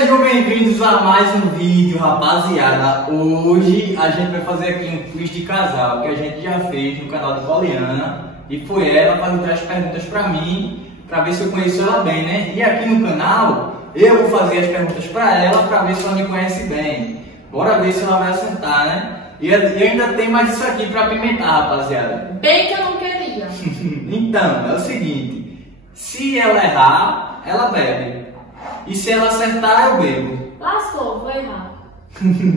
Sejam bem-vindos a mais um vídeo, rapaziada. Hoje a gente vai fazer aqui um quiz de casal que a gente já fez no canal da Poliana. E foi ela fazer as perguntas pra mim, pra ver se eu conheço ela bem, né? E aqui no canal eu vou fazer as perguntas pra ela, pra ver se ela me conhece bem. Bora ver se ela vai acertar, né? E ainda tem mais isso aqui pra apimentar, rapaziada. Bem que eu não queria. Então, é o seguinte: se ela errar, ela bebe. E se ela acertar, eu bebo. Lascou, vou errar.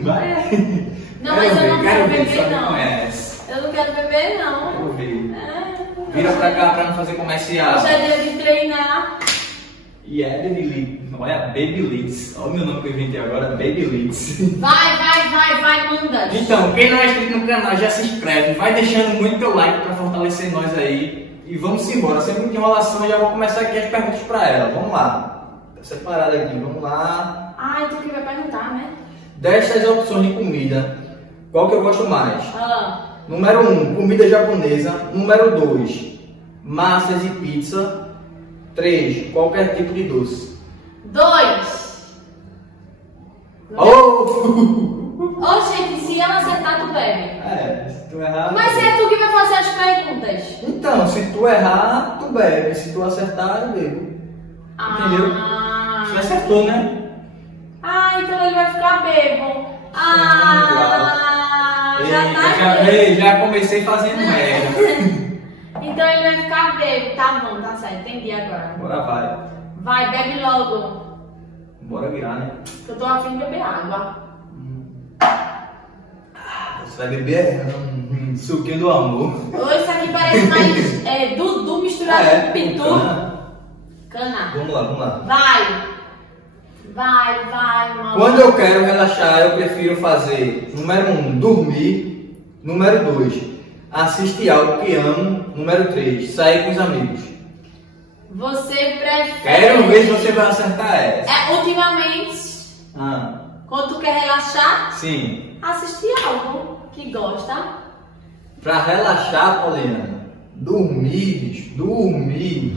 Vai. Não, mas eu não quero ver, beber, não. Conhece. Eu não quero beber, não. Quero ver. Vira pra cá pra não fazer comercial. Hoje é dia de treinar. E é Baby Leeds. Olha, Baby Leeds. Olha o meu nome que eu inventei agora, Baby Leeds. Vai, manda. Então, quem não é inscrito no canal, já se inscreve. Vai deixando muito teu like pra fortalecer nós aí. E vamos embora. Sem muita enrolação, eu já vou começar aqui as perguntas pra ela. Vamos lá. Tá separado aqui, vamos lá. Ah, tu que vai perguntar, né? Destas opções de comida, qual que eu gosto mais? Número 1, comida japonesa. Número 2, massas e pizza. 3, qualquer tipo de doce. 2. Oh! Gente, se ela acertar, tu bebe. É, se tu errar... Mas é tu que vai fazer as perguntas. Então, se tu errar, tu bebe. Se tu acertar, eu bebo. Entendeu? Você acertou, né? Ah, então ele vai ficar bebo. Já comecei fazendo merda. Então ele vai ficar bebo. Tá bom, tá certo. Entendi agora. Bora, vai. Vai, bebe logo. Bora virar, né? Eu tô afim de beber água. Você vai beber suquinho do amor. Isso aqui parece mais Dudu misturado com Pitu. Cana. Vamos lá. Vai, mano. Quando eu quero relaxar, eu prefiro fazer: número 1, dormir. Número 2, assistir algo que amo. Número 3, sair com os amigos. Você prefere... Quero ver se você vai acertar essa. Ultimamente, quando tu quer relaxar, sim, assistir algo que gosta. Pra relaxar, Poliana, dormir, bicho. Dormir.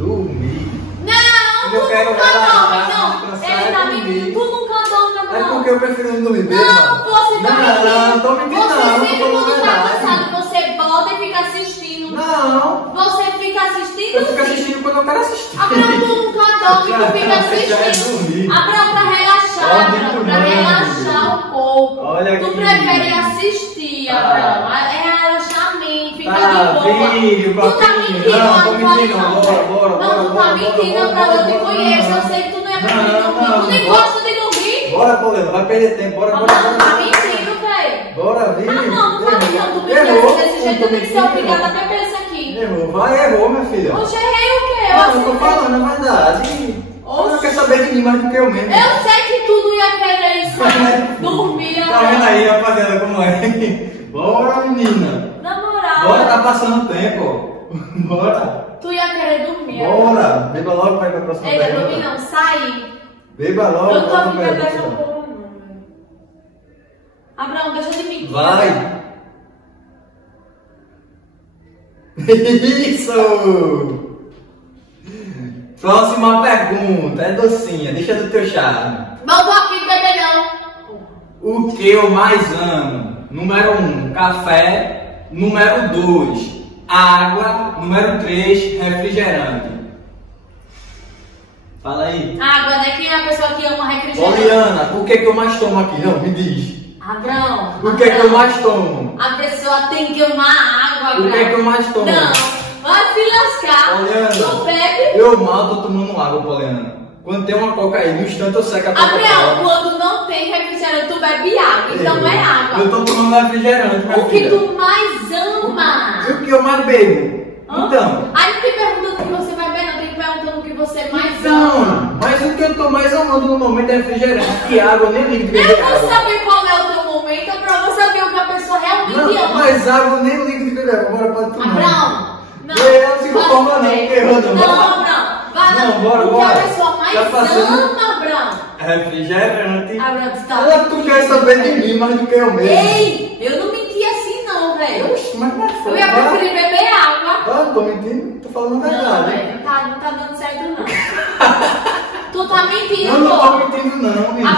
Não, eu quero relaxar, não. descansar, Ele tá dormir. mentindo. Tu nunca dorme, É porque eu prefiro não dormir mesmo. Não, você tá mentindo. Não, tô mentindo não. Você sempre Tô quando tá verdade. cansado, você bota e fica assistindo. Não. Você fica assistindo. Eu fico assistindo quando eu quero assistir. Abraão, tu nunca dorme, tu fica assistindo. Abraão, pra relaxar, Abraão, pra relaxar o corpo. Olha tu aqui. prefere assistir, Abraão. É relaxamento, fica Tá, de boa. filho, Tu tá papinho. mentindo, Não, tô não mentindo, não. bora. Não, tu tá mentindo, Abraão, eu te conheço. Eu sei que tu não é pra mim dormir. Tu nem gosta de dormir. Bora, Poliana, vai perder tempo. Bora. Tá mentindo, velho. Bora, vem. Não fala não, tu me desse jeito, eu tenho que ser obrigada a beber isso aqui. Errou, minha filha. Oxe, errei o quê? Eu tô falando a verdade. Você não quer saber de mim mais do que eu mesmo. Eu sei que tu não ia querer isso aí, dormir. Tá vendo aí, rapaziada, como é? Bora, menina. Na moral. Bora, tá passando tempo. Bora. Tu ia querer dormir. Bora. Beba logo pra ir pra próxima Eita, pergunta. dormir não, sair. Beba logo. Eu tô pra afim de próxima beber essa pergunta. porra, não. Abraão, deixa de mentir. Vai. Isso. Próxima pergunta. É docinha. Deixa do teu charme. Mas eu tô afim de beber não. O que eu mais amo? Número 1, café. Número 2, água. Número 3, refrigerante. Fala aí. Água, né? Quem é a pessoa que ama refrigerante? Poliana, o que eu mais tomo aqui? Não, me diz. Abraão. O que eu mais tomo? A pessoa tem que amar água, Abraão. O que eu mais tomo? Não, vai se lascar. Poliana, Tu bebe. eu mal tô tomando água, Poliana. Quando tem uma coca aí, no instante eu seco a coca. Abraão, quando não tem refrigerante, tu bebe água. Então é água. Eu tô tomando refrigerante, minha O que filha. tu mais ama? E o que eu mais bebo? Então. Aí não te perguntando o que você vai beber, não. Tem que perguntando o que você mais Não, ama. mas o que eu tô mais amando no momento é refrigerante. E água, eu nem ligo de Eu beber vou água. saber qual é o teu momento, Abraão. Eu vou saber o que a pessoa realmente Não, ama. mas água eu nem ligo de beber água. Bora pra tu. Abraão, não. Eu não sigo forma não, porque errou não. Não, Abraão. Vai Não, lá. bora. O que a pessoa mais Tá fazendo- ama, Abraão. Refrigerante. Abraão, tu tá Ela, tu quer saber de mim mais do que eu mesmo. Ei, eu não menti assim não, velho. Oxe, mas não é foda. Eu ia preferir beber água. Ah, não tô mentindo, tô falando a Não, verdade. velho, não tá dando certo não. Tu tá mentindo, Eu não pô. tô mentindo não, menino.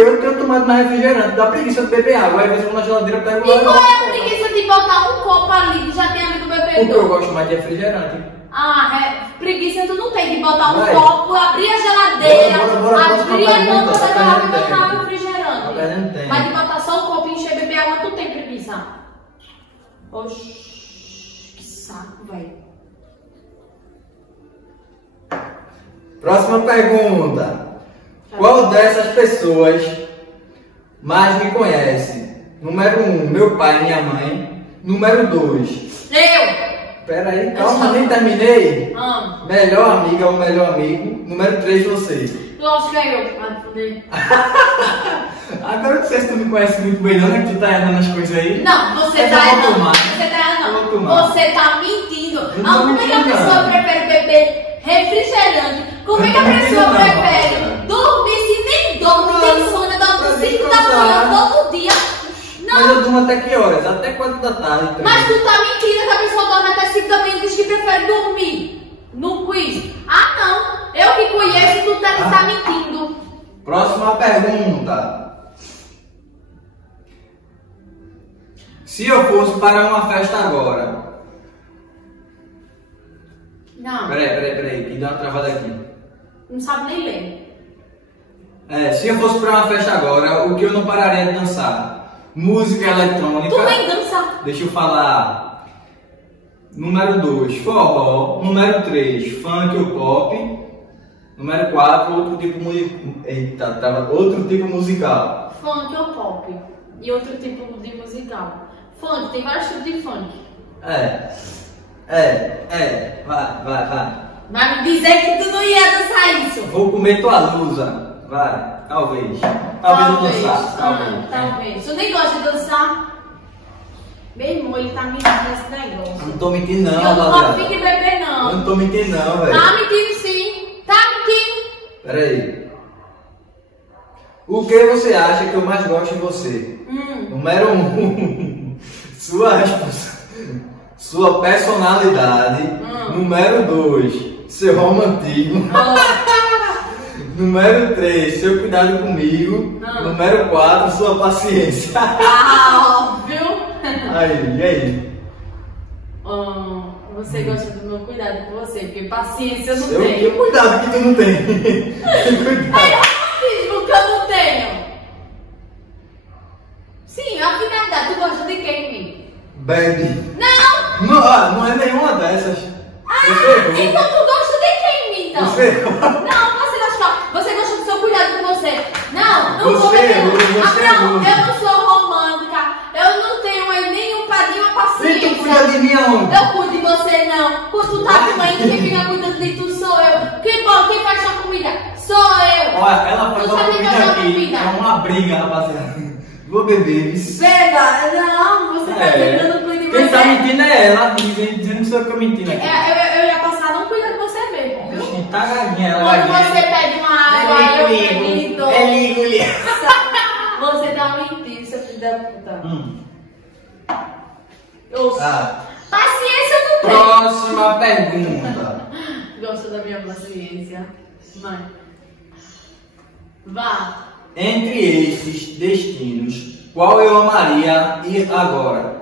eu tenho tomado mais refrigerante, dá preguiça de beber água. Aí às vezes eu vou na geladeira, pego E qual é a preguiça de botar um copo ali que já tem amigo bebedor? Porque eu gosto mais de refrigerante. Preguiça tu não tem de botar um copo, abrir a geladeira, abrir a tampa da garrafa e botar refrigerante. Mas de botar só um copo e encher e beber água, tu tem preguiça. Oxi, que saco, velho. Próxima pergunta. Qual dessas pessoas mais me conhece? Número 1, meu pai e minha mãe. Número 2. Eu! Pera aí, calma, nem terminei. Melhor amiga ou melhor amigo. Número 3, você. Lógico que é eu, pode poder. Agora eu não sei se tu me conhece muito bem, não, que tu tá errando as coisas aí. Não, você tá errando. Você tá mentindo. Como é que a pessoa prefere beber refrigerante? Como é que a pessoa prefere dormir se nem dorme, tem sono, dorme 5 da manhã todo dia? Não. Mas eu durmo até que horas? Até 4 da tarde. Também. Mas tu tá mentindo que a pessoa dorme até 5 da manhã e diz que prefere dormir no quiz. Não. Eu que conheço e tu tá mentindo. Próxima pergunta. Se eu fosse para uma festa agora... Não. Peraí, que deu uma travada aqui. Não sabe nem ler. Se eu fosse para uma festa agora, o que eu não pararia de dançar? Música eletrônica. Tu nem dança. Deixa eu falar. Número 2, forró. Número 3, funk ou pop. Número 4, outro tipo musical. Funk ou pop. E outro tipo de musical. Funk, tem vários tipos de funk. Vai. Vai me dizer que tu não ia dançar isso. Vou comer tua lusa. Vai, talvez. Talvez. Talvez. Tu nem gosta de dançar? Meu irmão, ele tá mentindo nesse negócio. Não tô mentindo não, eu não tô afim de beber não. Eu não tô mentindo não, velho. Tá mentindo sim. Tá mentindo. Peraí. O que você acha que eu mais gosto em você? Número 1. Sua personalidade. Número 2. Seu romantismo. Número 3. Seu cuidado comigo. Número 4. Sua paciência. Óbvio. Aí, e aí? Você gosta do meu cuidado com você, porque paciência eu não tenho. Que cuidado que tu não tem? É romantismo que eu não tenho. Sim, afinidade. Tu gosta de quem em mim? Baby. Não é nenhuma dessas. Então tu gosta de quem em mim, então? Você gosta do seu cuidado com você. Não vou beber. Eu não sou romântica. Eu não tenho nenhum padrinho a paciência. E tu cuida de mim aonde? Eu cuido de você não. Quando tu tá com mãe, quem fica cuidando de tu sou eu. Quem faz sua comida? Sou eu. Olha, ela faz uma comida aqui. É uma briga, rapaziada. Vou beber. Beba. Não, você tá dizendo eu não cuido de você. Quem tá mentindo é ela, dizendo que sou eu que tô mentindo aqui. Eu ia passar a não cuidar de você mesmo, viu? Tá gaguinha, Quando você pede uma água, eu pego e dou. ligo. Você tá mentindo, seu filho da puta. Paciência eu não tenho. Próxima pergunta. Gosta da minha paciência. Mãe. Vá. Entre esses destinos, qual eu amaria ir agora?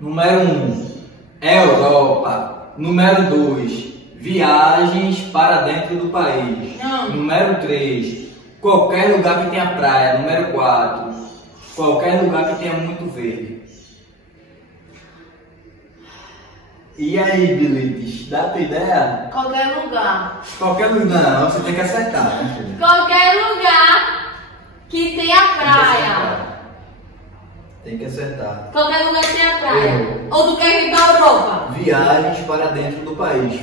Número 1, Europa. Número 2, viagens para dentro do país. Número 3, qualquer lugar que tenha praia. Número 4, qualquer lugar que tenha muito verde. E aí, Bilites, dá tua ideia? Qualquer lugar. Qualquer lugar, não, você tem que acertar. Qualquer lugar que tenha praia. Tem que acertar. Qualquer lugar que tenha praia. Ou tu quer ir pra Europa? Viagens para dentro do país.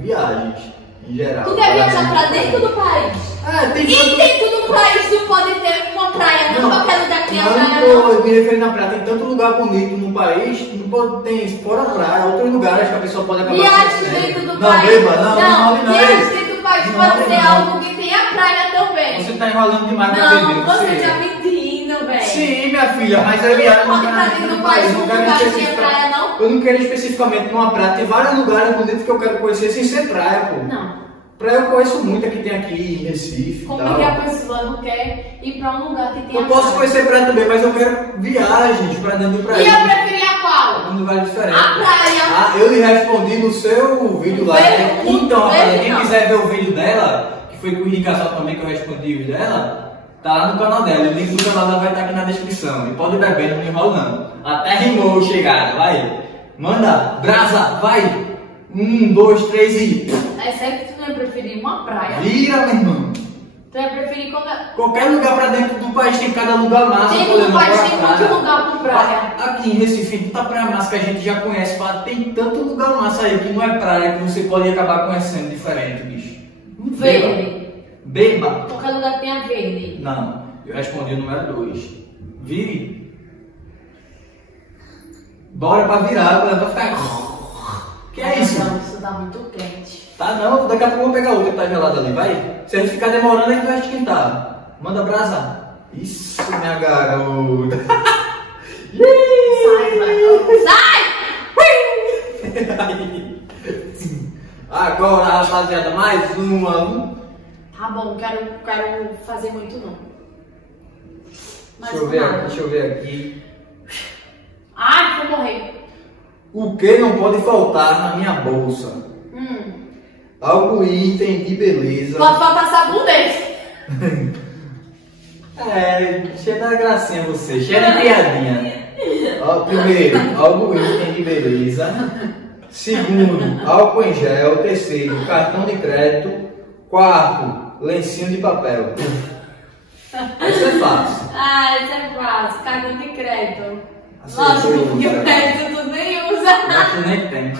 Viagens, em geral. Tu quer viajar pra dentro do país? Tem E dentro do país tu pode ter uma praia, não qualquer lugar que tenha praia. Eu me referindo à praia, tem tanto lugar bonito no país, não pode, tem fora a praia, outros lugares que a pessoa pode acabar viagem dentro do país. Viagem dentro do país pode ser algo que tenha praia também. Você tá enrolando demais pra beber. Não, você tá mentindo, velho. Sim, minha filha, mas é viagem dentro do país, não quero praia, não? Eu não quero especificamente numa praia, tem vários lugares bonitos que eu quero conhecer sem ser praia, pô. Não. Praia eu conheço muita que tem aqui em Recife. Como é que a pessoa não quer ir pra um lugar que tem Eu posso conhecer praia também, mas eu quero viagem pra dentro do praia. E eu preferia qual? Um lugar diferente. A praia. Ah, eu lhe respondi no seu vídeo lá. Então, rapaz, quem quiser ver o vídeo dela, que foi com indicação também que eu respondi o vídeo dela, tá lá no canal dela. O link do canal dela vai estar aqui na descrição. E pode beber, não me enrola não. Até rimou chegada, vai. Manda, brasa, vai. 1, 2, 3 e... É sério que tu não ia preferir uma praia? Vira, meu irmão. Tu ia preferir qualquer lugar pra dentro do país, tem cada lugar massa. Dentro do país tem muito lugar pra praia. Aqui em Recife, tanta praia massa que a gente já conhece, tem tanto lugar massa aí que não é praia, que você pode acabar conhecendo diferente, bicho. Verde. Beba. Qualquer lugar que tenha verde. Não, eu respondi o número 2. Vire. Bora pra virar, pra ficar... Que é isso? Não, isso dá muito quente. Tá não, daqui a pouco eu vou pegar outra que tá gelada ali, vai? Se a gente ficar demorando, a gente vai esquentar. Manda brasa. Isso, minha garota. Sai! Agora, rapaziada, mais uma. Tá bom, quero fazer muito não. Deixa eu ver aqui. Ai, vou morrer. O que não pode faltar na minha bolsa? Algum item de beleza. Pode faltar sabonete. Cheia da gracinha você, cheia de piadinha. Primeiro, algum item de beleza. Segundo, álcool em gel. Terceiro, cartão de crédito. Quarto, lencinho de papel. Isso é fácil. Isso é fácil. Cartão de crédito. Lógico que o crédito tu nem usa. Mas nem tem.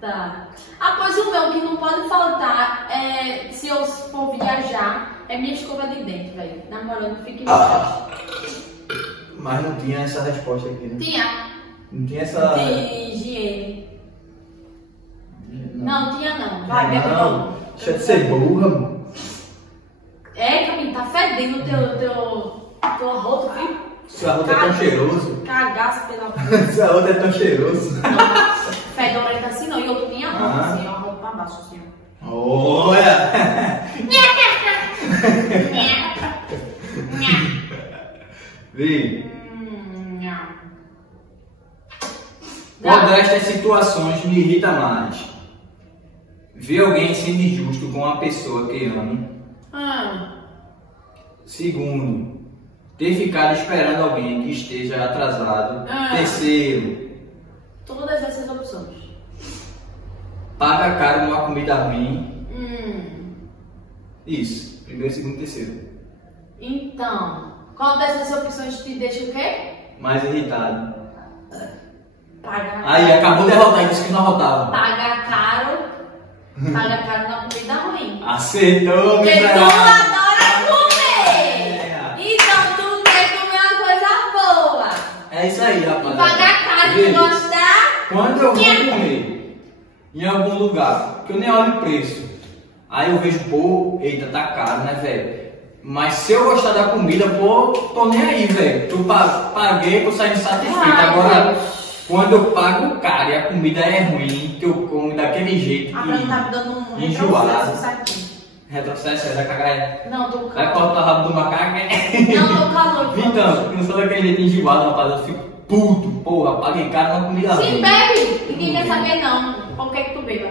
Tá. Pois o meu que não pode faltar se eu for viajar é minha escova de dente, velho. Namorando, fica em paz. Mas não tinha essa resposta aqui, né? Tinha. Não tinha essa... De higiene. Não tinha não. Vai, bebe não. Deixa de ser burra, mano. Caminho, tá fedendo teu arroto, viu? Seu arroto é tão cheiroso. Cagaço pela puta. Seu arroto é tão cheiroso. Fedorenta assim não, e eu tô minha arroto assim, ó, arroto pra baixo assim, ó. Olha! Vê. Qual destas situações me irrita mais? Ver alguém sendo injusto com uma pessoa que amo. Segundo, ter ficado esperando alguém que esteja atrasado. Terceiro, todas essas opções. Paga caro numa comida ruim. Isso, primeiro, segundo, terceiro. Então, qual dessas opções te deixa o quê? Mais irritado. Paga. Aí, acabou de derrotar, disse que não rotava. Paga caro na comida ruim. Acertou, porque tu miserável. adora comer. Então tu quer comer uma coisa boa. É isso aí, rapaz. Pagar caro e gostar. Quando eu vou comer em algum lugar, que eu nem olho o preço, aí eu vejo, pô, eita, tá caro, né, velho? Mas se eu gostar da comida, pô, tô nem aí, velho. Tu paguei, tô saindo satisfeito. Agora, quando eu pago caro e a comida é ruim, que eu como daquele jeito, tá me dando um enjoado. Retrocesso, é da cagaia? Não, tô com calor. Vai cortar o rabo do macaco? Não, tô com calor. Então, não sou daquele jeito enjoado, rapaz. Eu fico puto, porra, paguei caro na comida ruim. Sim, bebe! Ninguém quer saber, não. Qual que é que tu beba?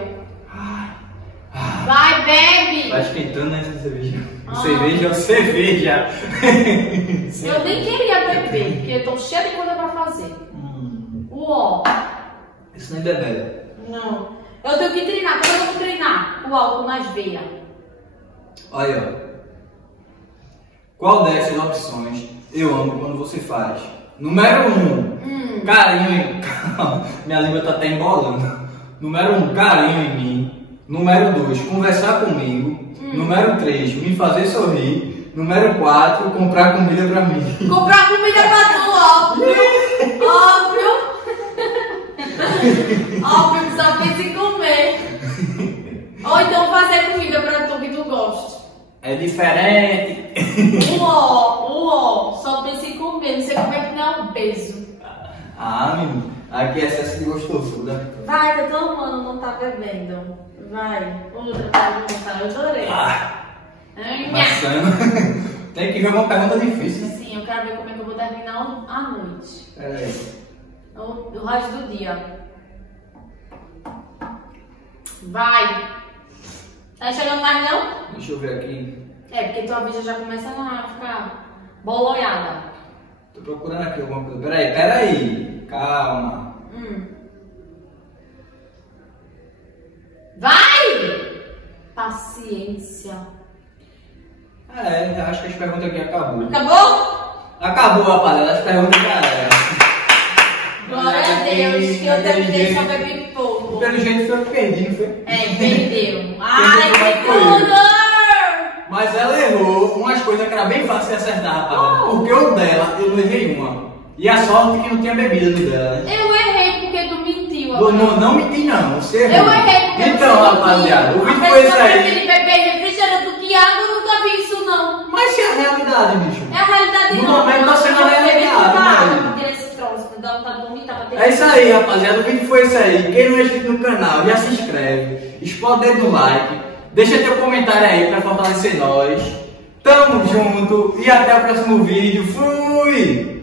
Vai, bebe! Vai esquentando nessa cerveja. Cerveja ou cerveja? Eu nem queria beber, porque eu tô cheia de coisa pra fazer. Uó! Isso nem bebe. Não. Eu tenho que treinar. Como eu vou treinar? O álcool nas veias. Olha, qual dessas opções eu amo quando você faz? Número 1, carinho em... Minha língua tá até embolando. Número 1, carinho em mim. Número 2, conversar comigo. Número 3, me fazer sorrir. Número 4, comprar comida pra mim. Comprar comida pra tu, óbvio. Óbvio. Óbvio que só pensa em comer. Ou então fazer comida pra tu que tu gosta. É diferente. Só pensa em comer. Não sei como é que não é um peso. Menino, aqui é excesso de gostosura. Vai, tá tomando, não tá bebendo. Vai, outra pergunta, eu adorei. Maçã. Tem que ver uma pergunta difícil. Sim, eu quero ver como é que eu vou terminar a noite. Peraí. O resto do dia. Vai! Tá chegando mais não? Deixa eu ver aqui. É, porque tua vida já começa a ficar bolonhada. Tô procurando aqui alguma coisa. Peraí. Calma. Vai! Paciência. Acho que as perguntas aqui acabou. Acabou? Acabou, rapaziada. As perguntas já eram. Glória a Deus, que eu terminei só bebi pouco. Pelo jeito foi eu que perdi, não foi? Perdeu. Ai, que tudo! Mas ela errou umas coisas que era bem fácil de acertar, rapaziada. Porque o dela, eu não errei uma. E a sorte é que não tinha bebida no dela, né? Eu errei porque tu mentiu. Não menti não, você errou. Eu errei porque então, rapaziada, o vídeo foi esse aí. A pessoa beber refrigerante do que água, eu nunca vi isso não. Mas se é a realidade, bicho. É a realidade no momento tá sendo a realidade, né? É isso aí, rapaziada. O vídeo foi esse aí. Quem não é inscrito no canal, já se inscreve. Explode o dedo no like. Deixa teu comentário aí pra fortalecer nós. Tamo junto e até o próximo vídeo. Fui!